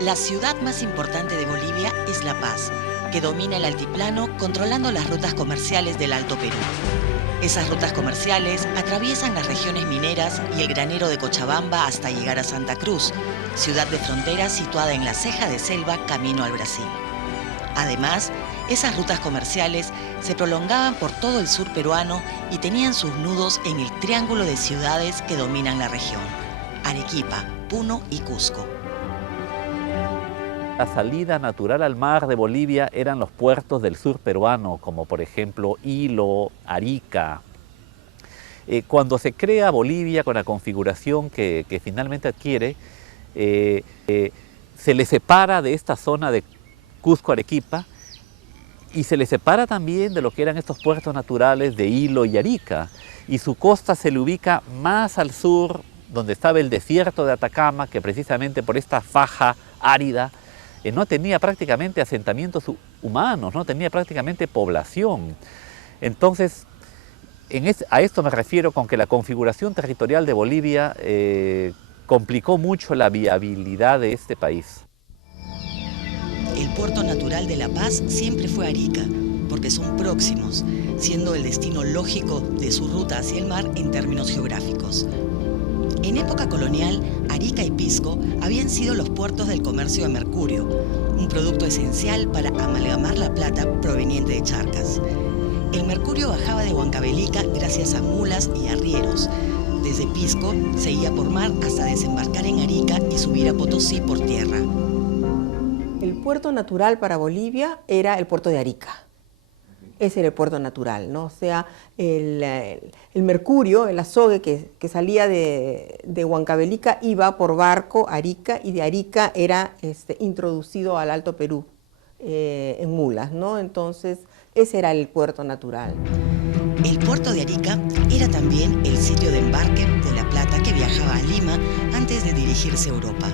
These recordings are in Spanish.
La ciudad más importante de Bolivia es La Paz, que domina el altiplano controlando las rutas comerciales del Alto Perú. Esas rutas comerciales atraviesan las regiones mineras y el granero de Cochabamba hasta llegar a Santa Cruz, ciudad de frontera situada en la ceja de selva camino al Brasil. Además, esas rutas comerciales se prolongaban por todo el sur peruano y tenían sus nudos en el triángulo de ciudades que dominan la región: Arequipa, Puno y Cusco. La salida natural al mar de Bolivia eran los puertos del sur peruano, como por ejemplo Hilo, Arica. Cuando se crea Bolivia con la configuración que finalmente adquiere, se le separa de esta zona de Cusco-Arequipa y se le separa también de lo que eran estos puertos naturales de Hilo y Arica. Y su costa se le ubica más al sur, donde estaba el desierto de Atacama, que precisamente por esta faja árida no tenía prácticamente asentamientos humanos, no tenía prácticamente población. Entonces, a esto me refiero con que la configuración territorial de Bolivia complicó mucho la viabilidad de este país. El puerto natural de La Paz siempre fue Arica, porque son próximos, siendo el destino lógico de su ruta hacia el mar en términos geográficos. En época colonial, Arica y Pisco habían sido los puertos del comercio de mercurio, un producto esencial para amalgamar la plata proveniente de Charcas. El mercurio bajaba de Huancavelica gracias a mulas y arrieros. Desde Pisco seguía por mar hasta desembarcar en Arica y subir a Potosí por tierra. El puerto natural para Bolivia era el puerto de Arica. Ese era el puerto natural, ¿no? O sea, el mercurio, el azogue que salía de Huancavelica iba por barco a Arica, y de Arica era introducido al Alto Perú en mulas, ¿no? Entonces, ese era el puerto natural. El puerto de Arica era también el sitio de embarque de la plata que viajaba a Lima antes de dirigirse a Europa.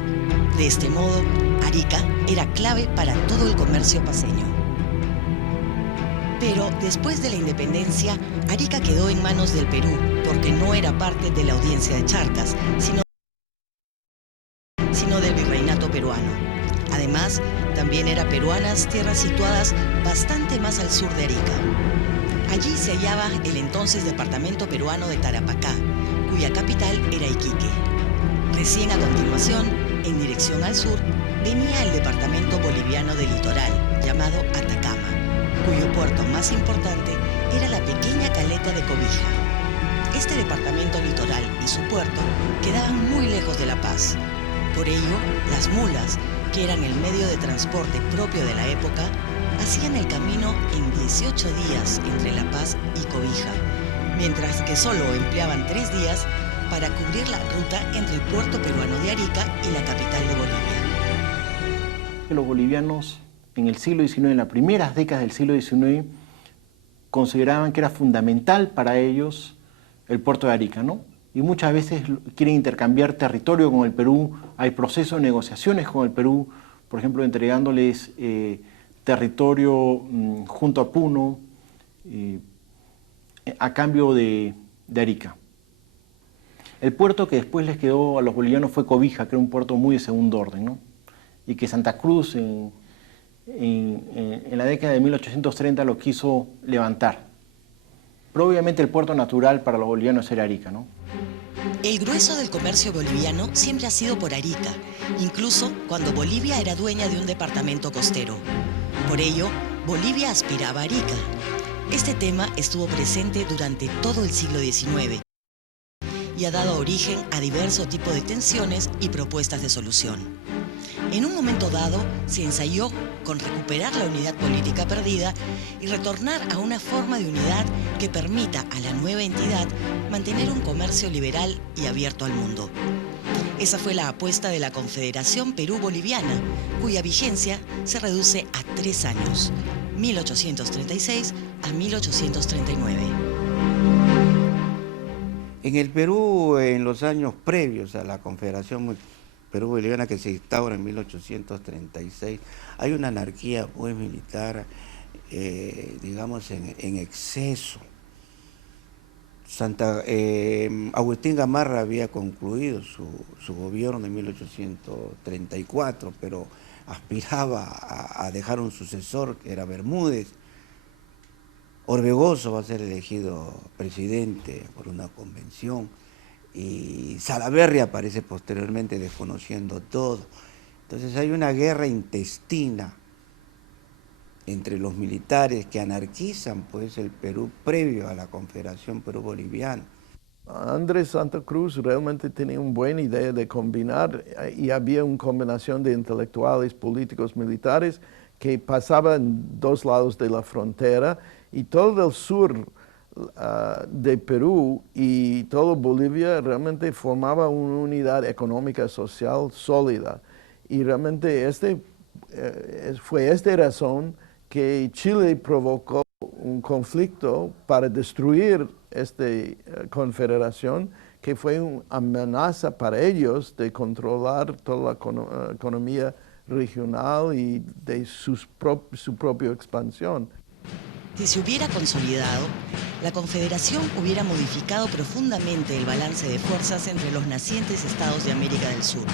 De este modo, Arica era clave para todo el comercio paceño. Pero después de la independencia, Arica quedó en manos del Perú, porque no era parte de la audiencia de Charcas, sino del virreinato peruano. Además, también eran peruanas tierras situadas bastante más al sur de Arica. Allí se hallaba el entonces departamento peruano de Tarapacá, cuya capital era Iquique. Recién a continuación, en dirección al sur, venía el departamento boliviano del litoral, llamado Atacama, cuyo puerto más importante era la pequeña caleta de Cobija. Este departamento litoral y su puerto quedaban muy lejos de La Paz. Por ello, las mulas, que eran el medio de transporte propio de la época, hacían el camino en 18 días entre La Paz y Cobija, mientras que solo empleaban 3 días para cubrir la ruta entre el puerto peruano de Arica y la capital de Bolivia. Los bolivianos en el siglo XIX, en las primeras décadas del siglo XIX, consideraban que era fundamental para ellos el puerto de Arica, ¿no? Y muchas veces quieren intercambiar territorio con el Perú. Hay procesos de negociaciones con el Perú, por ejemplo, entregándoles territorio junto a Puno a cambio de Arica. El puerto que después les quedó a los bolivianos fue Cobija, que era un puerto muy de segundo orden, ¿no? Y que Santa Cruz en la década de 1830 lo quiso levantar. Pero obviamente el puerto natural para los bolivianos era Arica, ¿no? El grueso del comercio boliviano siempre ha sido por Arica, incluso cuando Bolivia era dueña de un departamento costero. Por ello, Bolivia aspiraba a Arica. Este tema estuvo presente durante todo el siglo XIX y ha dado origen a diversos tipos de tensiones y propuestas de solución. En un momento dado, se ensayó con recuperar la unidad política perdida y retornar a una forma de unidad que permita a la nueva entidad mantener un comercio liberal y abierto al mundo. Esa fue la apuesta de la Confederación Perú-Boliviana, cuya vigencia se reduce a 3 años, 1836 a 1839. En el Perú, en los años previos a la Confederación Perú-Boliviana, que se instaura en 1836, hay una anarquía muy militar, digamos, en exceso. Agustín Gamarra había concluido su gobierno en 1834, pero aspiraba a dejar un sucesor, que era Bermúdez. Orbegoso va a ser elegido presidente por una convención y Salaverry aparece posteriormente desconociendo todo. Entonces hay una guerra intestina entre los militares que anarquizan pues el Perú previo a la Confederación Perú-Boliviana. Andrés Santa Cruz realmente tenía una buena idea de combinar, y había una combinación de intelectuales, políticos, militares que pasaban dos lados de la frontera, y todo el sur de Perú y todo Bolivia realmente formaba una unidad económica social sólida. Y realmente fue esta razón que Chile provocó un conflicto para destruir esta confederación, que fue una amenaza para ellos de controlar toda la economía regional y de su propia expansión. Si se hubiera consolidado, la Confederación hubiera modificado profundamente el balance de fuerzas entre los nacientes estados de América del Sur.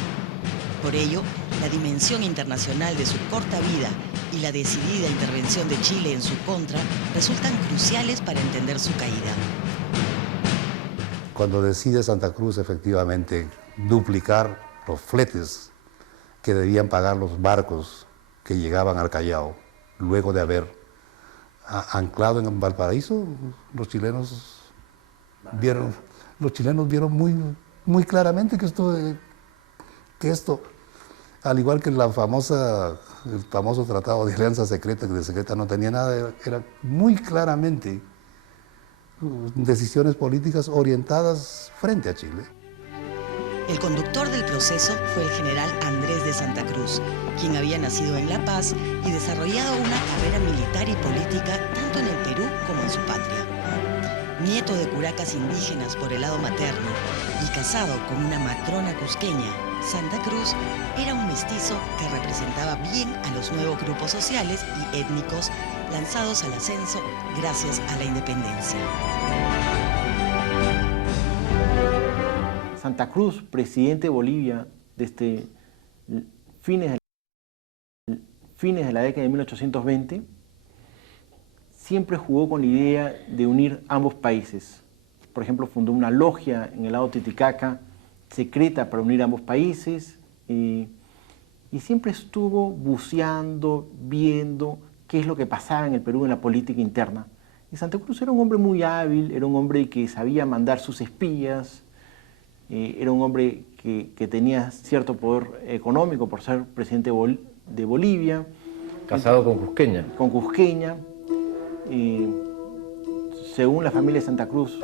Por ello, la dimensión internacional de su corta vida y la decidida intervención de Chile en su contra resultan cruciales para entender su caída. Cuando decide Santa Cruz efectivamente duplicar los fletes que debían pagar los barcos que llegaban al Callao, luego de haber anclado en Valparaíso, los chilenos vieron muy claramente que esto, al igual que el famoso tratado de alianza secreta, que de secreta no tenía nada, era muy claramente decisiones políticas orientadas frente a Chile. El conductor del proceso fue el general Andrés de Santa Cruz, quien había nacido en La Paz y desarrollado una carrera militar y política tanto en el Perú como en su patria. Nieto de curacas indígenas por el lado materno y casado con una matrona cusqueña, Santa Cruz era un mestizo que representaba bien a los nuevos grupos sociales y étnicos lanzados al ascenso gracias a la independencia. Santa Cruz, presidente de Bolivia desde fines de la década de 1820, siempre jugó con la idea de unir ambos países. Por ejemplo, fundó una logia en el lago Titicaca, secreta para unir ambos países, y siempre estuvo buceando, viendo qué es lo que pasaba en el Perú en la política interna. Y Santa Cruz era un hombre muy hábil, era un hombre que sabía mandar sus espías, era un hombre que tenía cierto poder económico por ser presidente de Bolivia. Casado con cusqueña. Con cusqueña. Según la familia de Santa Cruz,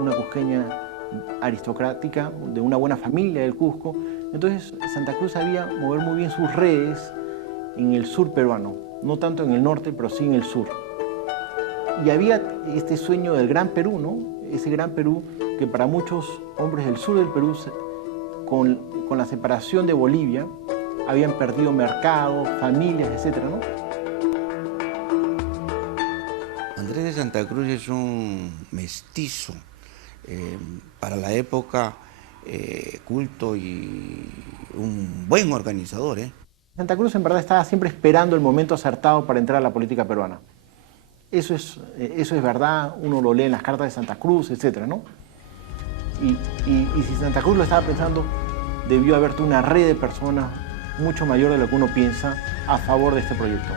una cusqueña aristocrática, de una buena familia del Cusco. Entonces Santa Cruz sabía mover muy bien sus redes en el sur peruano, no tanto en el norte, pero sí en el sur. Y había este sueño del Gran Perú, ¿no? Ese Gran Perú que para muchos hombres del sur del Perú, con la separación de Bolivia, habían perdido mercados, familias, etc., ¿no? Andrés de Santa Cruz es un mestizo, para la época culto y un buen organizador. Santa Cruz en verdad estaba siempre esperando el momento acertado para entrar a la política peruana. Eso es verdad, uno lo lee en las cartas de Santa Cruz, etc., ¿no? Y si Santa Cruz lo estaba pensando, debió haber una red de personas mucho mayor de lo que uno piensa a favor de este proyecto.